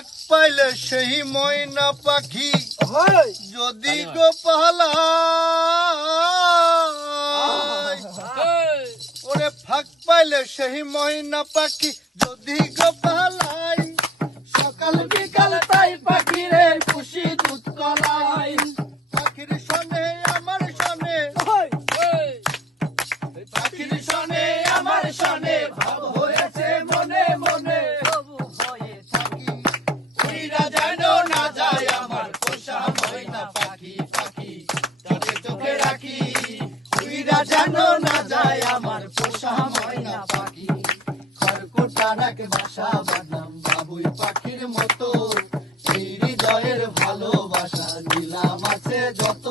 ফাঁক পাইলে সেই ময়না পাখি যদি গো পালায়, ওরে ফাঁক পাইলে সেই ময়না পাখি যদি গো পালায়, সকাল বিকাল তাই পাখিরে খুশি দুধ কলাই। পাখির শোনে আমার শোনে, পাখির শোনে আমার শোনে, ভাব হয়েছে মনে মনে। তবু ভয়ে থাকি, উইরা যেন না যায় আমার পোষা ময়না পাখি পাখি, চোখে চোখে রাখি। উইরা যেন না যায় আমার পোষা ময়না পাখি। খড়কুটার এক বাসা বাঁধলাম বাবুই পাখির মতো, এই হৃদয়ের ভালোবাসা দিলাম আছে যত।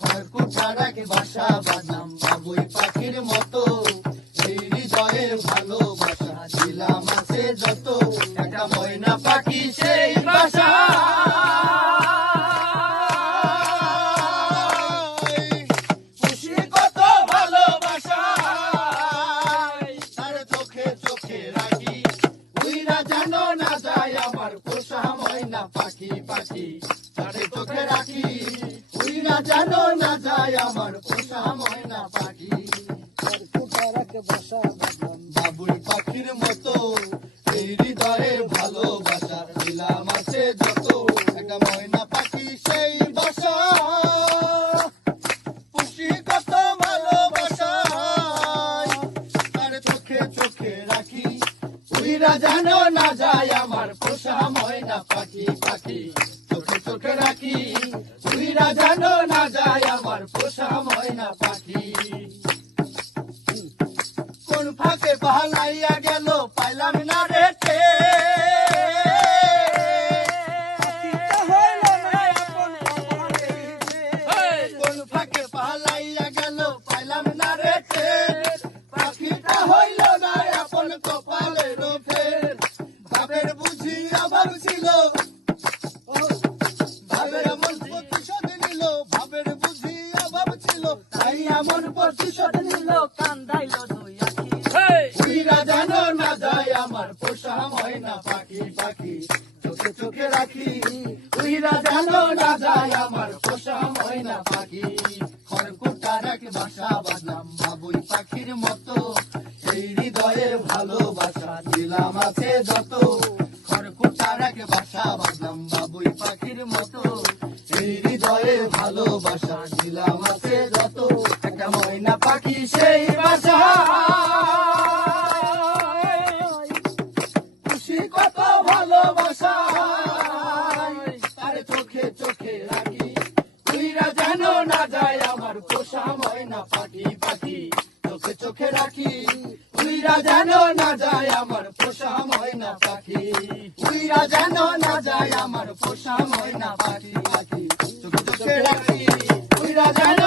খড়কুটার এক বাসা বাঁধলাম বাবুই পাখির মতো, এই হৃদয়ের ভালোবাসা দিলাম আছে যত। একটা ময়না পাখি সেই বাসা, খুশি কত ভালোবাসা, তার চোখে চোখে রাখি। উইরা যেন না যায় আমার পোষা ময়না পাখি পাখি, তার চোখে রাখি। উইরা যেন না যায় আমার পোষা ময়না পাখি। বাবুই পাখির মতো এই হৃদয়ের ভালোবাসা দিলাম আছে যত। একটা ময়না পাখি সেই বাসা, খুশি কত ভালোবাসা, তার চোখে চোখে রাখি। উইরা যেন না যায় আমার পোষা ময়না পাখি পাখি, চোখে চোখে রাখি। উইরা যেন না যায় আমার পোষা ময়না পাখি। কোন ফাঁকে পালাইয়া গেল পাইলাম না রে ঠে, কোন ফাঁকে পালাইয়া গেল পাইলাম না রে ঠে। পাখিটা হইল না আপন কপালের ফের, বাপের বুঝি অভাব ছিল, ভাবের এমন প্রতিশোধ নিল, ভাবের বুঝি অভাব ছিল, তাই এমন প্রতিশোধ নিল। কান্দাইল দুই আখি, উইরা যেন না যায় আমার পোষা ময়না পাখি পাখি, চোখে চোখে রাখি। উইরা যেন না যায় আমার পোষা ময়না পাখি। খড়কুটার এক বাসা বাঁধলাম বাবুই পাখির মতো, এই হৃদয়ের ভালোবাসা দিলাম আছে যত। খড়কুটার এক বাসা বাঁধলাম বাবুই পাখির মতো, এই হৃদয়ের ভালোবাসা দিলাম আছে যত। একটা ময়না পাখি সেই বাসা, খুশি কত ভালোবাসা, তার চোখে চোখে রাখি। উইরা যেন না যায় আমার পোষা ময়না পাখি পাখি, চোখে চোখে রাখি। উইরা যেন না যায় আমার পোষা ময়না পাখি। উইরা যেন না যায় আমার পোষা ময়না পাখি পাখি, চোখে চোখে রাখি। উইরা যেন